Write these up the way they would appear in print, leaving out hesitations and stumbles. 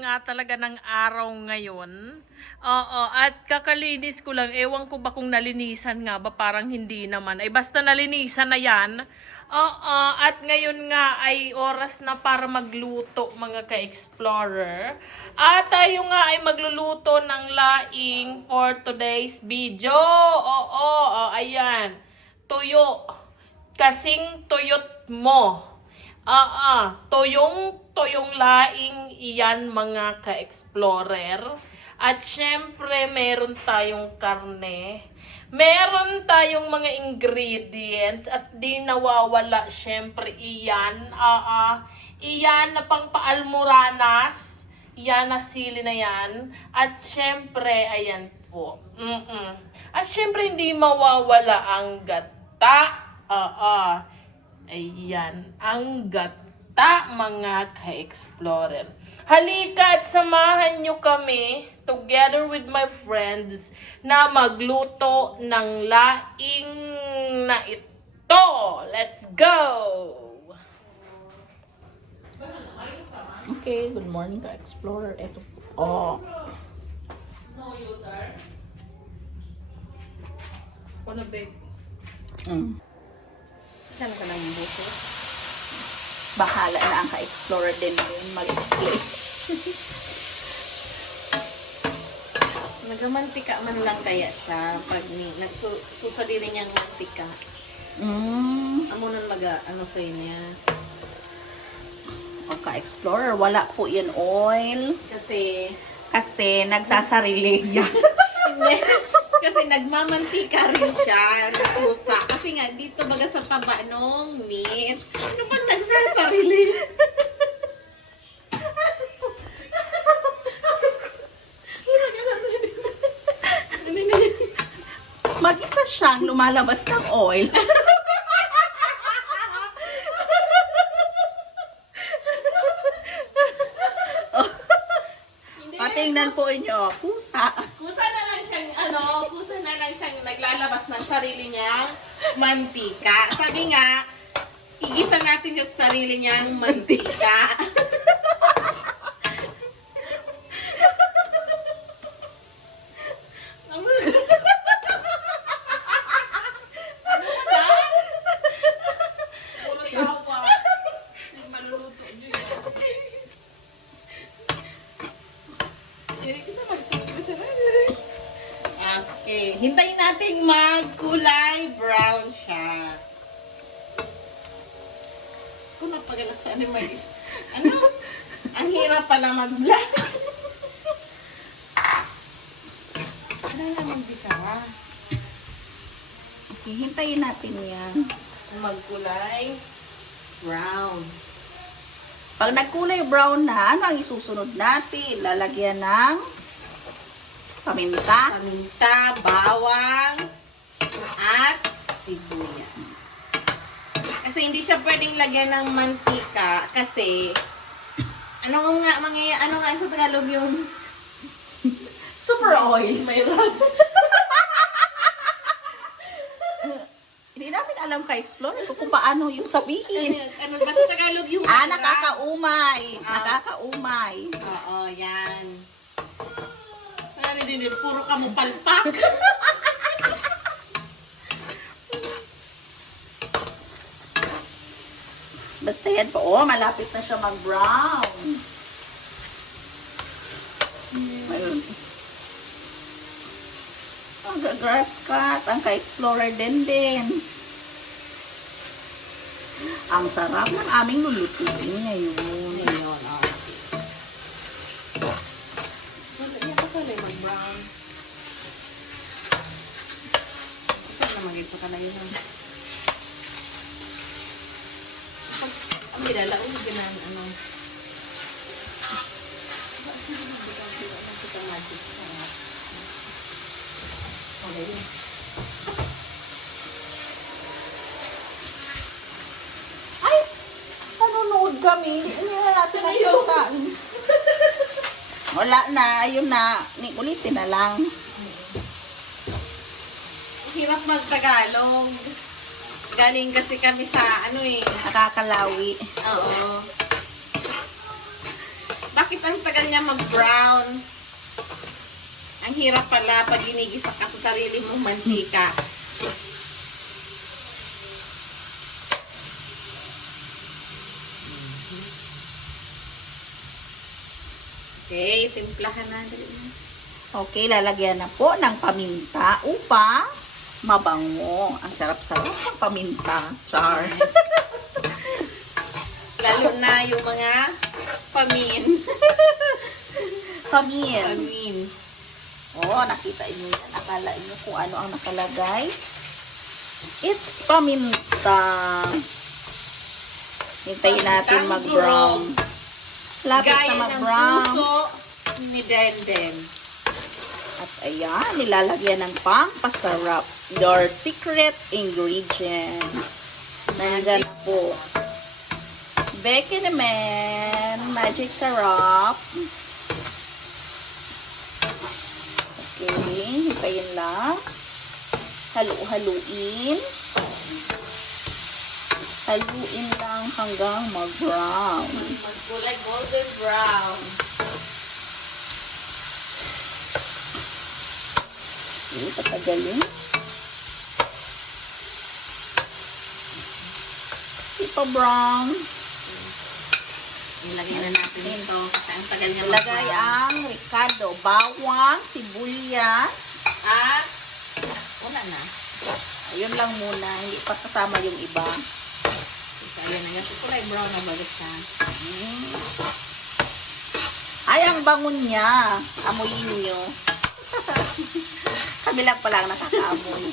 nga talaga ng araw ngayon. Oo, at kakalinis ko lang. Ewan ko ba kung nalinisan nga ba? Parang hindi naman. Ay basta nalinisan na yan. Oo, at ngayon nga ay oras na para magluto mga ka-explorer. At tayo nga ay magluluto ng laing for today's video. Oo, ayan. Tuyo. Kasing tuyot mo. Tuyong laing iyan mga ka-explorer. At syempre, meron tayong karne. Meron tayong mga ingredients at di nawawala syempre iyan. Iyan na pangpaalmoranas. Iyan na sili na yan. At syempre, ayan po. At syempre, hindi mawawala ang gata. Ayan, ang gata mga ka-explorer. Halika at samahan nyo kami together with my friends na magluto ng laing na ito. Let's go! Okay, good morning ka-explorer. Ito po. Ano big? Saan ka lang yung buso? Bahala na ang ka-explorer din mag-explain. Nagamantika man lang kaya siya pag nagsusadiri niyang mantika. Amo nun ano sa niya. O ka-explorer, wala po yan oil. Kasi nagsasarili yan. Hindi. Kasi nagmamantika rin siya. Nagpusa. Kasi nga dito baga sa taba nung meat. Ano ba nagsasarili? Mag-isa siyang lumalabas ng oil. Patingnan po inyo, pusa. Kusa na lang siyang naglalabas ng sarili niyang mantika. Sabi nga, igisa natin siya sa sarili niyang mantika. Okay, hintayin nating magkulay brown siya. Gusto ko napagalak sa ano? Ang hirap pala mag-vlog. Ano naman bisa? Okay, hintayin natin yan. Magkulay brown. Pag nagkulay brown na, ano ang isusunod natin? Lalagyan ng paminta. Paminta, bawang, at sibuyas. Kasi hindi siya pwedeng lagyan ng mantika kasi ano nga sa Tagalog yung Super oil. mayroon. Hindi namin alam ka-explore kung paano yung sabihin. Ano ba sa Tagalog yung Nakakaumay. Nakakaumay. Oo, yan. Ano din, puro ka mo palpak. Basta yan po. Oh, malapit na siya mag-brown. Ayun. Ang grass cut. Ang ka-explorer din. Ang sarap ng aming lulutuin ngayon. Ngayon, Yan ka pala mag-brown. Saan na mag-ito ka na yun? Ang bidalaon, ganaan, ano. Okay. Ay! Nanonood kami. Hindi na natin nakita. Wala na. Ayun na. Ulitin na lang. Hirap mag-Tagalog. Galing kasi kami sa ano eh. Nakakalawi. Oo. Bakit ang tagal niya mag-brown? Ang hirap pala pag ginigisa ka sa sarili mong mantika. Okay, timplahan natin. Okay, lalagyan na po ng paminta upang mabango. Ang sarap-sarap ng paminta. Char. Lalo na yung mga pamin. Pamin. Pamin. Oh, nakita niyo yan. Akala niyo kung ano ang nakalagay. It's paminta. Hintayin natin Pamintang mag-brown. Lapit Gaya na ng mag-brown. puso ni Dendem. At ayan, nilalagyan ng pampasarap. Your secret ingredient. Nandyan po. Becky naman. Magic sarap. Okay, hintayin lang. Halu-haluin. Haluin lang hanggang mag-brown. Magkulay golden brown. Okay, patagalin. Ipa-brown. Ilagay na natin ito kasi ang tagal niya Ilagay ang ricado, bawang, sibuyas. At wala na. Ayun lang muna, hindi pa kasama yung iba. Kasi ayan na yan. Kulay brown na bagat siya. Ay, ang bangon niya. Amoyin niyo. Kami lang pala ang nakakaamoy.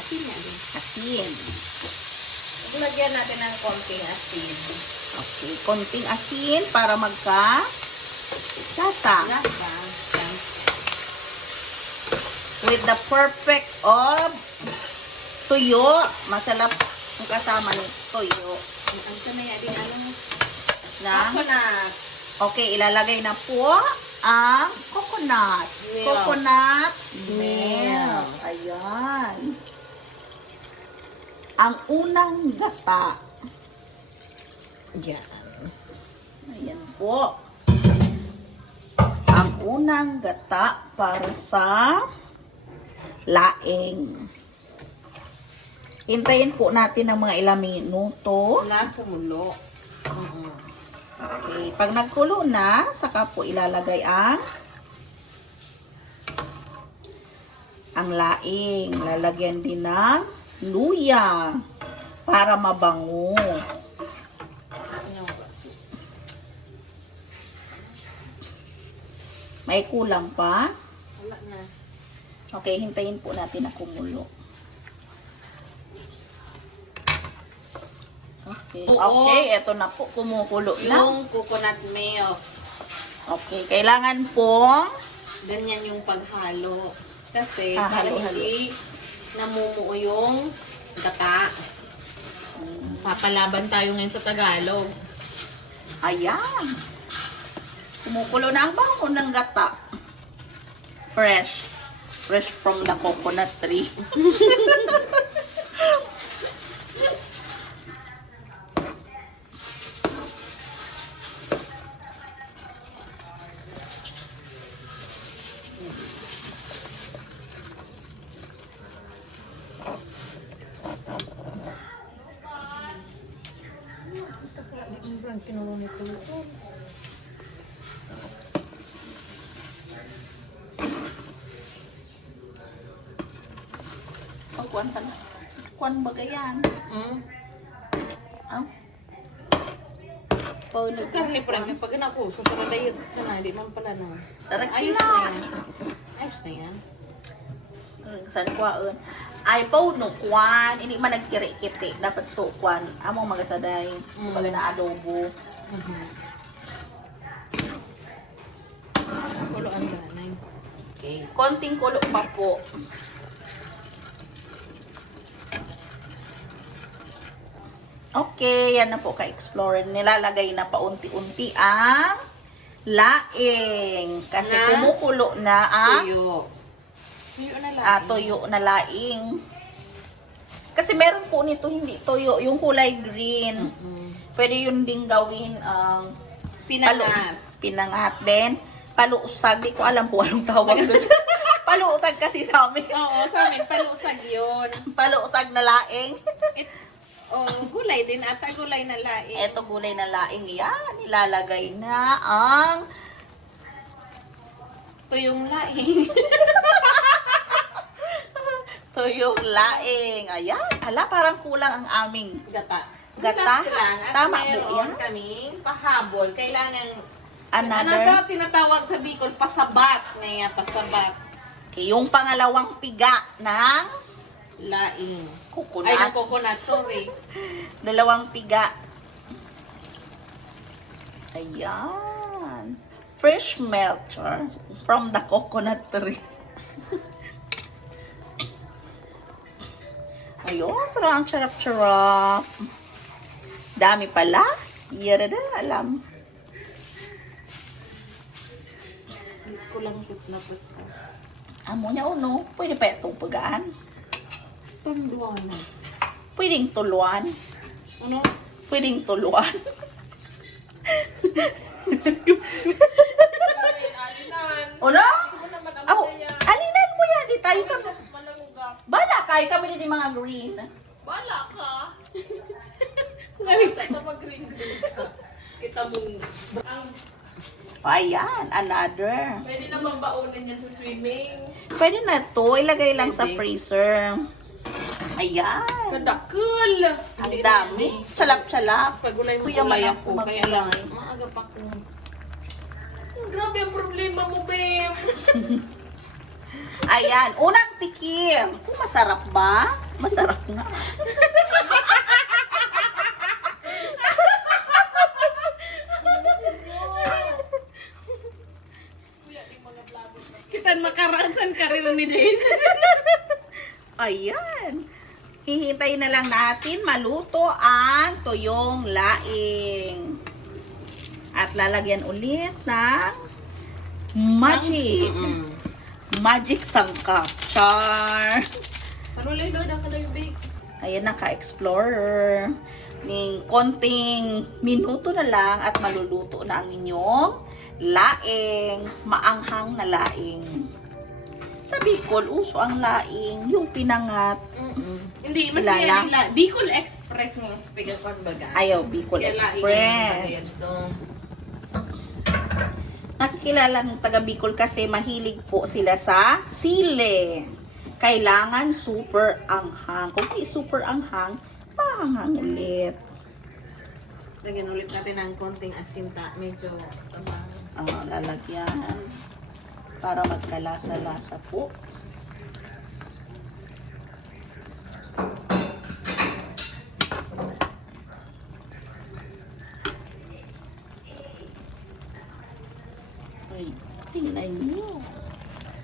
Asin niya din. Asin. Lagyan natin ng konting asin. Okay, konting asin para magka lasa. Lasa. With the perfect of tuyo. Masarap ang kasama ng tuyo. Ang sanaya din ano mo. Na? Coconut. Okay, ilalagay na po ang coconut. Milk. Coconut milk. Milk. Ayan. Ang unang gata. Yan. Ayan po. Ang unang gata para sa laing. Hintayin po natin ng mga ilang minuto. Wala kumulo. Okay. Pag nagkulo na, saka po ilalagay ang laing. Lalagyan din ng luya para mabango. May kulang pa. Wala na. Okay, hintayin po natin na kumulo. Okay. Oo. Okay, eto na po. Kumukulo na. Yung coconut milk. Okay, kailangan pong Ganyan yung paghalo. Kasi para Halo-halo. hindi namumuo yung gata. Papalaban tayo ngayon sa Tagalog. ayan. Kumukulo na ang bango ng gata. Fresh. Fresh from the coconut tree. Pagkuhan ka na. Kuhan ba yan? Ah? Paulo. Karni pa rin. Pag ako, sasaraday sana. Hindi man pala no. Tarak Ayos na. na yan. Ayos na yan. San kuhaan? Ay, pauno kuhan. Hindi man nagkiri-kiti. Dapat so kuhan. Among magasaday. Pag na adobo. Kuloan ganay. Okay. Konting kulo pa po. Okay, yan na po ka-explorer. Nilalagay na paunti-unti ang laing. Kasi Na? kumukulo na ang Tuyo. Tuyo na lang. tuyo na laing. Kasi meron po nito, hindi toyo, yung kulay green. Pwede yun ding gawin ang Pinangat. pinangat. Then, palusag. Di ko alam po anong tawag doon. Palusag kasi sa amin. Oo, sa amin, palusag yun. Palusag na laing. Gulay din ata, gulay na laing. Eto gulay na laing yan. Nilalagay na ang Tuyong laing. tuyong laing. Ayan. Hala, parang kulang ang aming Gata. Gata? Relax lang. At Tama po mayroon yan. kaming pahabol. Kailangan, ano another. daw tinatawag sa Bicol? Pasabat. Ngayon, pasabat. Okay, yung pangalawang piga ng Laing. Ay, coconut. ng coconut, sorry. Dalawang piga. Ayan. Fresh melter from the coconut tree. Ayun, parang ang charap-charap. Dami pala. Yara na, alam. Kulang soup na po. Amo niya, no? Pwede pa itong pagaan. Tunduanan. Pwedeng tuluan. Ano? Pwedeng tuluan. Ano? Oh, alinan mo yan. Di tayo ka. Bala kayo kami din yung mga green. Bala ka. Galing Sa mag-green ka. Kita mo. Ang, Ayan, another. pwede naman baunin yan sa swimming. Pwede na to. Ilagay lang sa freezer. Ayan. Kadakul. Ang dami. Salap-salap. Pagulay mo Kuya, kulay manang ako. Kaya lang, kumagulay. maaga pa ko. Grabe ang problema mo, Bem. Ayan. Unang tikim. Kung masarap ba? Masarap nga. Kita makaraan sa karir ni Din. Ayan. Hihintay na lang natin maluto ang tuyong laing. At lalagyan ulit ng magic. Magic sangkap. Char! Parulay lo, ka na yung bake. Ayan na ka-explorer. Ning konting minuto na lang at maluluto na ang inyong laing. Maanghang na laing. Sa Bicol, uso ang laing. Yung pinangat. Hindi, mas Kilala? yan yung Bicol Express ng Spigapan baga. Ayaw, Bicol Express. Nakikilala ng taga Bicol kasi mahilig po sila sa sile. Kailangan super anghang. Kung di super anghang, mahanghang ulit. Lagyan ulit natin ng konting asinta. Medyo tabang. Lalagyan. Para magkalasa-lasa po. Ay, tingnan niyo.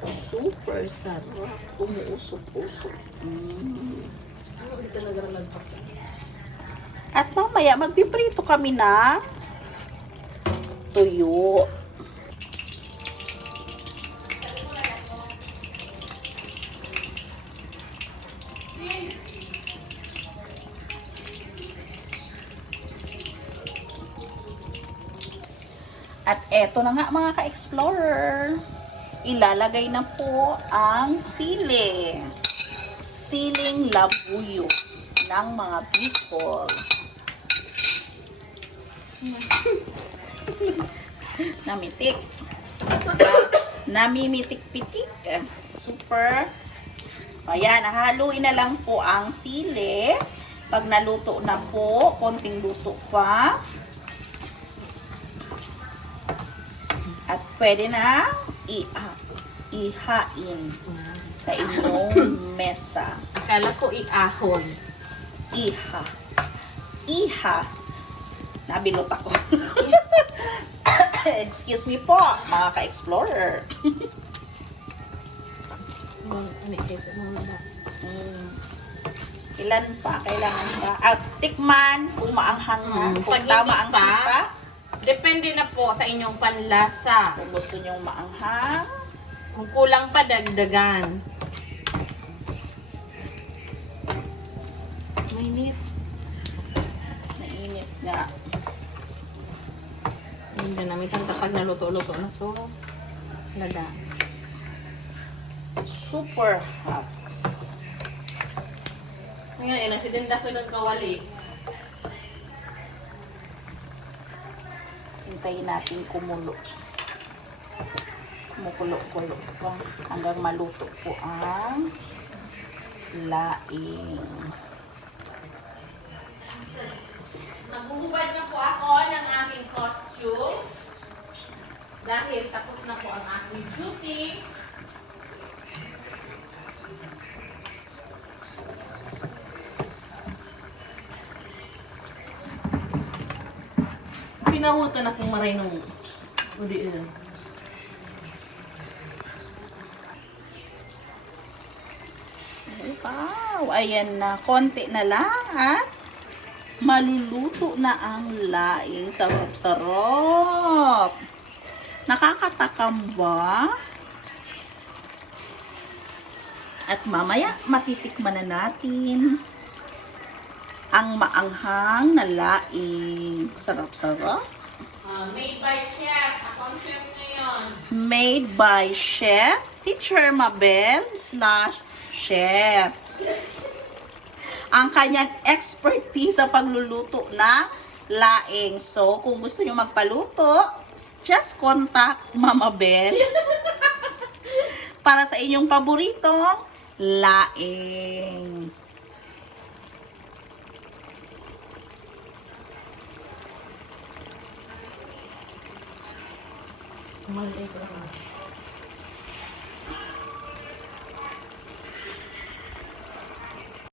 Super sarap. Umuusok-usok. Ano ulit talaga nagpaksa? At mamaya, magpiprito kami ng tuyo. At eto na nga mga ka-explorer. Ilalagay na po ang sili. Siling labuyo ng mga Bicol. Namitik. Namimitik-pitik. Super. Ayan, haluin na lang po ang sili. Pag naluto na po, konting luto pa. At pwede na ihain sa inyong mesa. Akala ko iahon. Iha. Nabilot ako. Excuse me po, mga ka-explorer. Ilan pa? Kailangan pa? Tikman kung maanghang na. Kung Pag tama hindi ang pa, sipa. depende na po sa inyong panlasa. Kung gusto nyong maanghang. Kung kulang pa, dagdagan. Mainit. Mainit nga. Hindi namin tantasag na luto-luto na so. Lada. Super hot. Ngayon, nasitinda ko ng kawali. Hintayin natin kumulo. Kumukulo-kulo po hanggang maluto po ang laing. Naguhubad na po ako ng aking costume. Dahil tapos na po ang aking duty. Pinahutan akong maray nung udiin. Wow! Ayan na. Konti na lang at maluluto na ang laing. Sarap-sarap! Nakakatakam ba? At mamaya, matitikman na natin ang maanghang na laing. Sarap-sarap. Made by chef. Akong chef ngayon. Made by Chef Teacher Mabel / Chef. Ang kanyang expertise sa pagluluto ng laing. So, kung gusto nyo magpaluto, just contact Mama Bel para sa inyong paboritong laing. Maliit lang.